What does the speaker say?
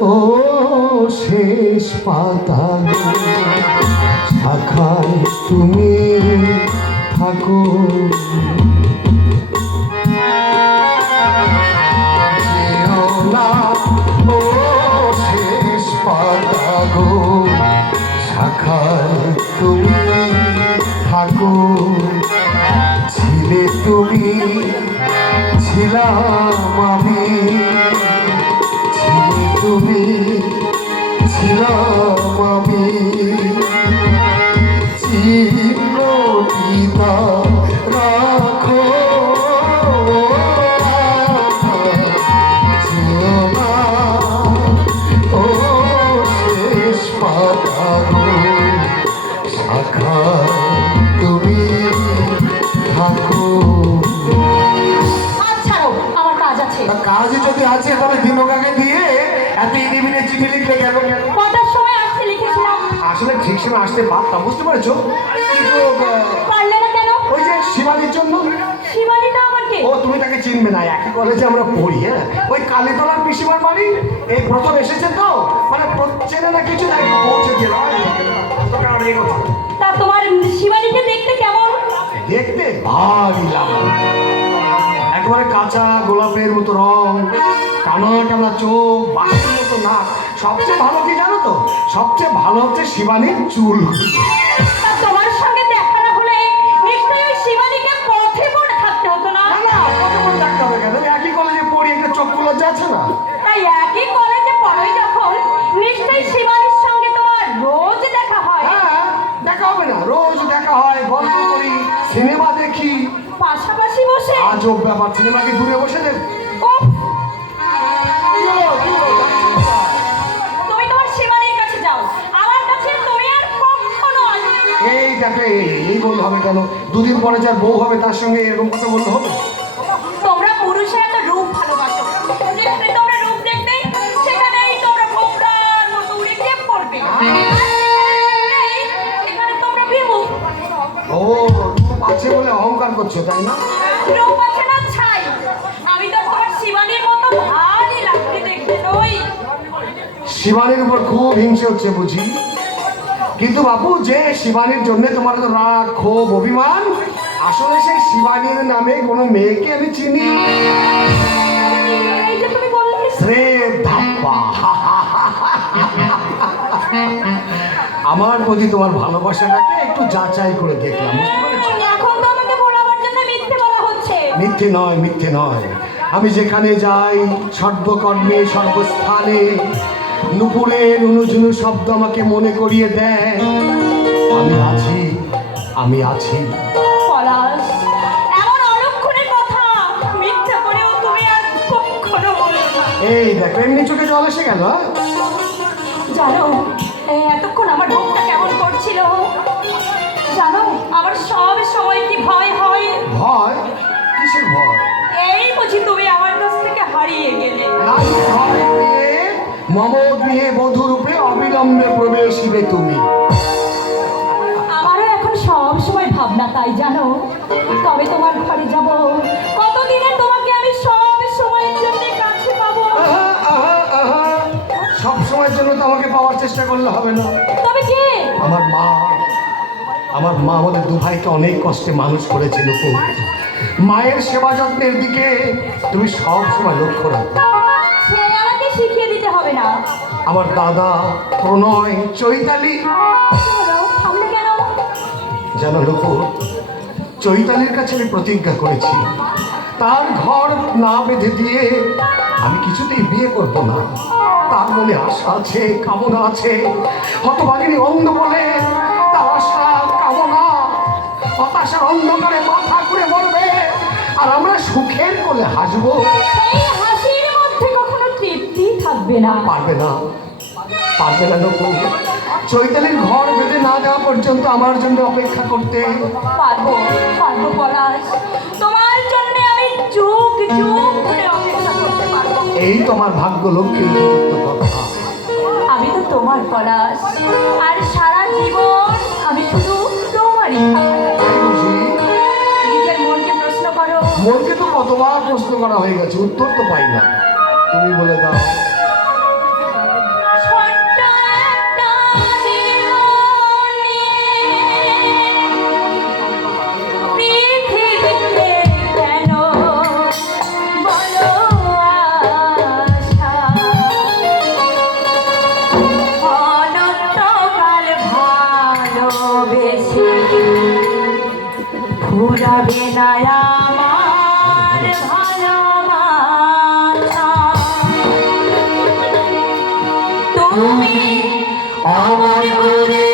ও শেষ পাতা শাখায় তুমি থাকো, যেও না ও শেষ পাতা গো শাখায় তুমি থাকো। ছিলে তুমি, ছিলাম আমি, ছিলে তুমি, ছিলাম আমি, চিরদিন রাখো যেও না ও শেষ পাতা গো শাখা তুমি থাকো। কাজ যদি আছে তাহলে দিনকাকে দিয়ে এত ইনিমিনে চিঠি লিখলে কেন? কটার সময় আসতে লিখেছিলাম? আসলে ঠিক সময় আসতে পারতাম, বুঝতে পারছো, কিন্তু পারলে না কেন? ওই যে শিবানীর জন্য। শিবানীটা আমার কে? ও তুমি তাকে চিনবে না, একই কলেজে আমরা পড়ি। হ্যাঁ, ওই কালীতলার পিসিমার বাড়ি, এই প্রথম এসেছে তো, মানে চেনে না কিছু, তাই পৌঁছে গেল। তা তোমার শিবানীকে দেখতে কেমন? দেখতে ভারী লাগে, একেবারে কাঁচা গোলাপের মতো রং, টানা টানা চোখ, বাসির মতো নাক। সবচেয়ে ভালো কি জানো তো? সবচেয়ে ভালো হচ্ছে শিবানীর চুল। তা তোমার সঙ্গে দেখা না হলে নিশ্চয়ই ওই শিবানীকে পথে পড়ে থাকতে হতো না? না না, কত করে ডাকতে হবে কেন? একই কলেজে পড়ি, একটা চক্ষু লজ্জা আছে না? তাই একই কলেজে পড়োই যখন, নিশ্চয়ই শিবানীর সঙ্গে তোমার রোজ দেখা হয়। হ্যাঁ, দেখা হবে না? রোজ দেখা হয়, গল্প করি, সিনেমা দেখি। পাশাপাশি বসে? আজব ব্যাপার, সিনেমা কি দূরে বসে দেখ? উফ! তুমি তোমার শিবানীর কাছে যাও, আমার কাছে তুমি আর কখনো আসবে না। এই দেখে, এই বললে হবে কেন? দুদিন পরে যার বউ হবে তার সঙ্গে এরকম কথা বললে হবে? তোমরা পুরুষের এত রূপ ভালোবাসো, যেখানে তোমরা রূপ দেখবে সেখানেই তোমরা ভোমরার মতো উড়ে গিয়ে পড়বে। এখানে তোমরা বিমুখ। ও, রূপ আছে বলে অহংকার করছো, তাই না? রূপ আছে না ছাই, আমি তো তোমার শিবানীর মতো ভারী লাগতে দেখতে নই। শিবানীর উপর খুব হিংসে হচ্ছে বুঝি, কিন্তু বাবু, যে শিবানীর জন্য তোমার তো রাগ, ক্ষোভ, অভিমান, আসলে সেই শিবানীর নামে কোনো মেয়েকে আমি চিনি। এই যে তুমি বললে স্রেফ ধাপ্পা। আমার প্রতি তোমার ভালোবাসাটাকে একটু যাচাই করে দেখলাম, বুঝতে পেরেছো? এখন তো আমাকে বলাবার জন্য মিথ্যে বলা হচ্ছে। মিথ্যে নয়, মিথ্যে নয়। আমি যেখানে যাই, সর্বকর্মে সর্বস্থানে নুপুরের অনুঝুনু শব্দ আমাকে মনে করিয়ে দেয় আমি আছি, আমি আছি। পলাশ, এমন অলক্ষণের কথা মিথ্যা করেও তুমি আর কখনো বলো না। এই দেখো, এমনি চোখে জল এসে গেল। জানো এতক্ষণ আমার বুকটা কেমন করছিল? জানো আমার সব সময় কি ভয় হয়? ভয়? কিসের ভয়? এই বুঝি তুমি আমার কাছ থেকে হারিয়ে গেলে। নাই ভয় পেয়ে মম গৃহে বধূরূপে অবিলম্বে প্রবেশিবে তুমি। আমারও এখন সব সময় ভাবনা তাই, জানো কবে তোমার ঘরে যাব, কতদিনে তোমাকে আমি সব সময়ের জন্য কাছে পাবো। আহা, আহা, আহা। সব সময়ের জন্য তো আমাকে পাওয়ার চেষ্টা করলে হবে না। তবে কে? আমার মা। আমার মা আমাদের দু ভাইকে অনেক কষ্টে মানুষ করেছিল। মায়ের সেবা যত্নের দিকে তুমি সব সময় লক্ষ্য রাখো। সে আমাকে শিখিয়ে দিতে হবে না। আমার দাদা, প্রণয়, চৈতালি। থামলে কেন? জানো লোকু, চৈতালির কাছে আমি প্রতিজ্ঞা করেছি, তার ঘর না বেঁধে দিয়ে আমি কিছুতেই বিয়ে করব না। তার মনে আশা আছে, কামনা আছে। হতভাগিনী অন্ধ বলে তার আশা, কামনা হতাশার অন্ধকারে মাথা ঘুরে মরবে, আর আমরা সুখের কোলে হাসবো। সেই হাসির মধ্যে কখনো তৃপ্তি থাকবে না। পারবে না, পারবে না লোকু। চৈতালির ঘর বেঁধে না যাওয়া পর্যন্ত আমার জন্য অপেক্ষা করতে পারবো, পারবো পলাশ, তোমার জন্য আমি যুগ যুগ ধরে অপেক্ষা করতে পারবো। এই তোমার ভাগ্য লক্ষ্মীর কথা। আমি তো তোমার পলাশ, আর সারা জীবন আমি শুধু তোমারই থাকবো। নিজের মনকে প্রশ্ন করো। মনকে তো কতবার প্রশ্ন করা হয়ে গেছে, উত্তর তো পাই না। তুমি বলে দাও। যাবে না আমার ভালোবাসা। তুমি আমার করে